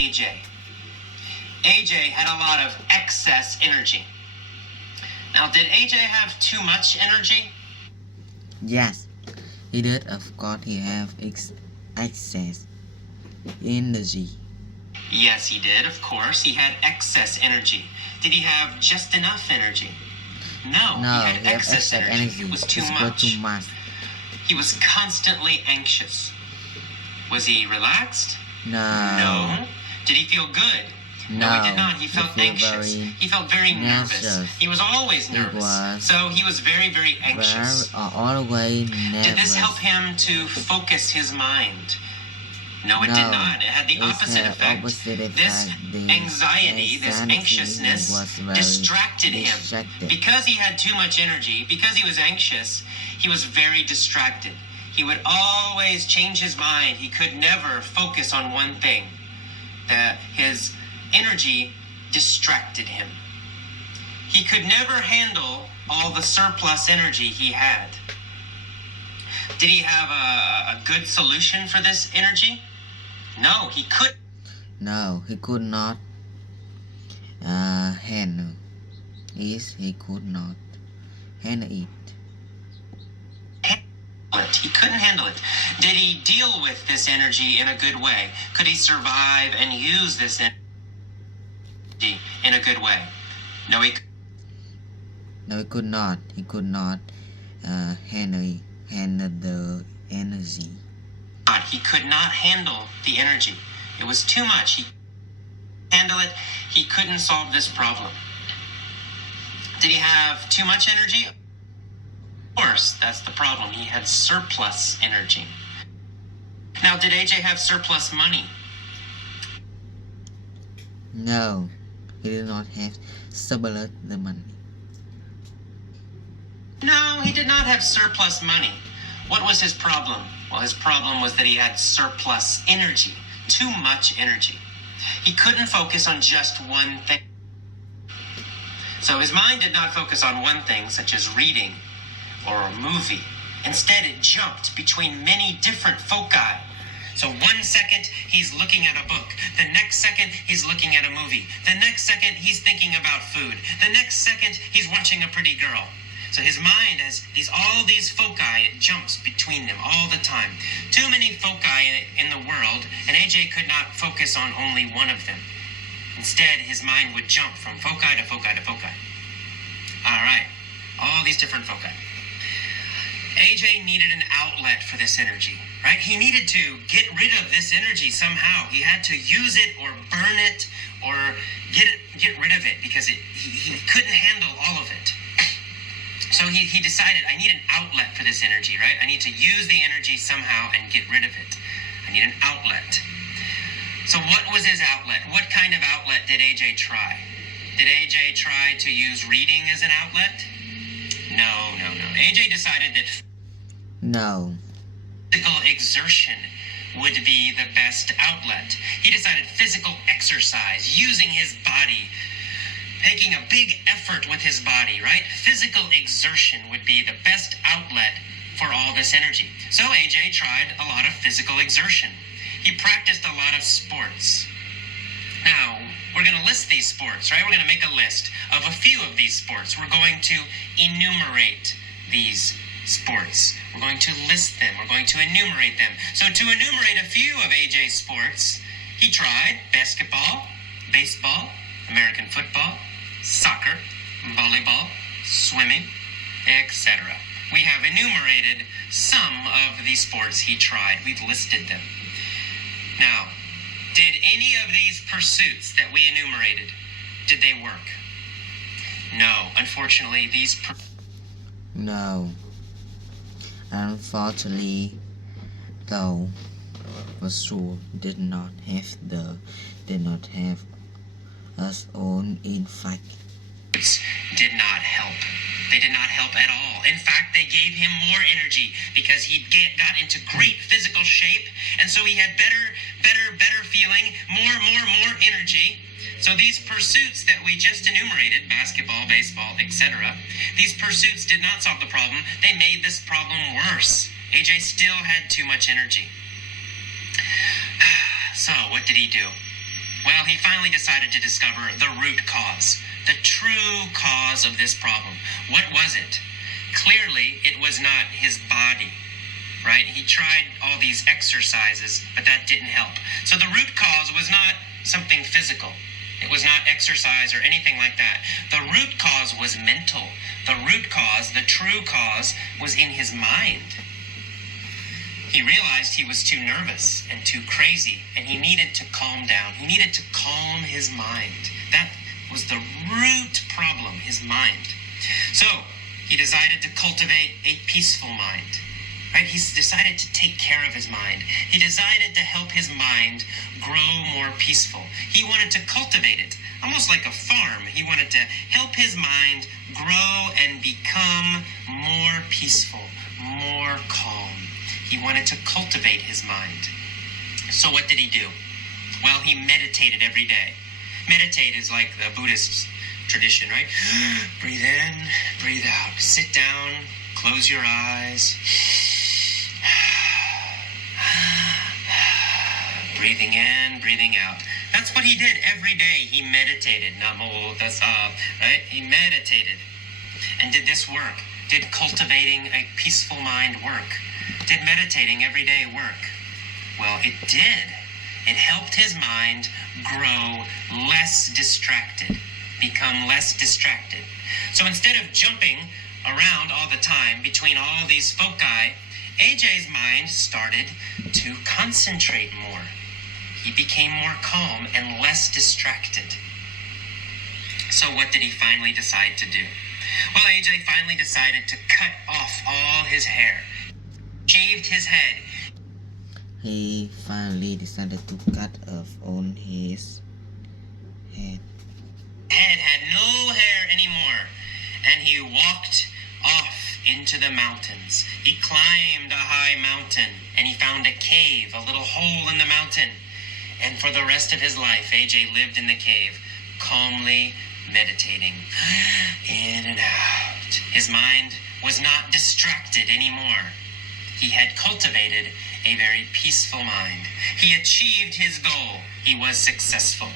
AJ. AJ had a lot of excess energy. Now, did AJ have too much energy? Yes, he did. Of course, he have excess energy. Yes, he did, of course. He had excess energy. Did he have just enough energy? No, he had excess energy. It was too much. He was constantly anxious. Was he relaxed? No. Did he feel good? No, he did not. He felt anxious. He felt very nervous. He was always nervous. So he was very, very anxious. Always nervous. Did this help him to focus his mind? No, it did not. It had the opposite effect. This anxiety, this anxiousness distracted him. Because he had too much energy, because he was anxious, he was very distracted. He would always change his mind. He could never focus on one thing. His energy distracted him. He could never handle all the surplus energy he had. Did he have a good solution for this energy? No, he could. No, he could not handle it. He could not handle it. He couldn't handle it. Did he deal with this energy in a good way? Could he survive and use this energy in a good way? No, he could not. He could not handle the energy. He could not handle the energy. It was too much. He couldn't handle it. He couldn't solve this problem. Did he have too much energy? Of course, that's the problem. He had surplus energy. Now, did AJ have surplus money? No, he did not have surplus the money. No, he did not have surplus money. What was his problem? Well, his problem was that he had surplus energy, too much energy. He couldn't focus on just one thing. So his mind did not focus on one thing, such as reading or a movie. Instead, it jumped between many different foci. So 1 second, he's looking at a book. The next second, he's looking at a movie. The next second, he's thinking about food. The next second, he's watching a pretty girl. So his mind has all these foci, it jumps between them all the time. Too many foci in the world, and AJ could not focus on only one of them. Instead, his mind would jump from foci to foci to foci. All right, all these different foci. AJ needed an outlet for this energy, right? He needed to get rid of this energy somehow. He had to use it or burn it or get rid of it because he couldn't handle all of it. So he decided, I need an outlet for this energy, right? I need to use the energy somehow and get rid of it. I need an outlet. So what was his outlet? What kind of outlet did AJ try? Did AJ try to use reading as an outlet? No. AJ decided that physical exertion would be the best outlet. He decided physical exercise, using his body, making a big effort with his body, right? Physical exertion would be the best outlet for all this energy. So AJ tried a lot of physical exertion. He practiced a lot of sports. Now, we're going to list these sports, right? We're going to make a list of a few of these sports. We're going to enumerate these sports. We're going to list them. We're going to enumerate them. So to enumerate a few of AJ's sports, he tried basketball, baseball, American football, soccer, volleyball, swimming, etc. We have enumerated some of the sports he tried. We've listed them. Now, did any of these pursuits that we enumerated, did they work? No, unfortunately, No. Unfortunately, though, for sure did not have us own in fact. Did not help. They did not help at all. In fact, they gave him more energy because he got into great physical shape, and so he had better feeling, more energy. So these pursuits that we just enumerated, basketball, baseball, etc., these pursuits did not solve the problem. They made this problem worse. AJ still had too much energy. So what did he do? Well, he finally decided to discover the root cause, the true cause of this problem. What was it? Clearly, it was not his body, right? He tried all these exercises, but that didn't help. So the root cause was not something physical. It was not exercise or anything like that. The root cause was mental. The root cause, the true cause, was in his mind. He realized he was too nervous and too crazy, and he needed to calm down. He needed to calm his mind. That was the root problem, his mind. So he decided to cultivate a peaceful mind. Right? He's decided to take care of his mind. He decided to help his mind grow more peaceful. He wanted to cultivate it, almost like a farm. He wanted to help his mind grow and become more peaceful, more calm. He wanted to cultivate his mind. So what did he do? Well, he meditated every day. Meditate is like the Buddhist tradition, right? Breathe in, breathe out. Sit down, close your eyes. Breathing in, breathing out. That's what he did every day. He meditated. Namo tassa, right? He meditated. And did this work? Did cultivating a peaceful mind work? Did meditating every day work? Well, it did. It helped his mind grow less distracted, become less distracted. So instead of jumping around all the time between all these foci, AJ's mind started to concentrate more. He became more calm and less distracted. So what did he finally decide to do? Well, AJ finally decided to cut off all his hair, shaved his head. He finally decided to cut off on his head. Head had no hair anymore, and he walked off into the mountains. He climbed a high mountain, and he found a cave, a little hole in the mountain. And for the rest of his life, AJ lived in the cave, calmly meditating, in and out. His mind was not distracted anymore. He had cultivated a very peaceful mind. He achieved his goal. He was successful.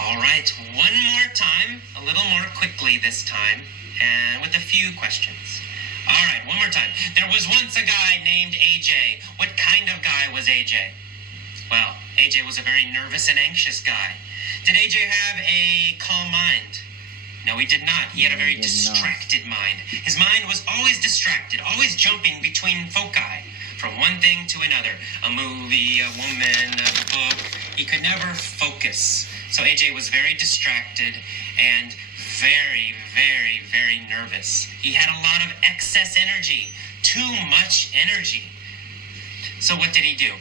All right, one more time, a little more quickly this time, and with a few questions. All right, one more time. There was once a guy named AJ. What kind of guy was AJ? Well, AJ was a very nervous and anxious guy. Did AJ have a calm mind? No, he did not. He had a very distracted mind. His mind was always distracted, always jumping between foci, from one thing to another. A movie, a woman, a book. He could never focus. So AJ was very distracted and very, very, very nervous. He had a lot of excess energy, too much energy. So what did he do?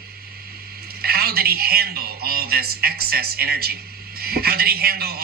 How did he handle all this excess energy? How did he handle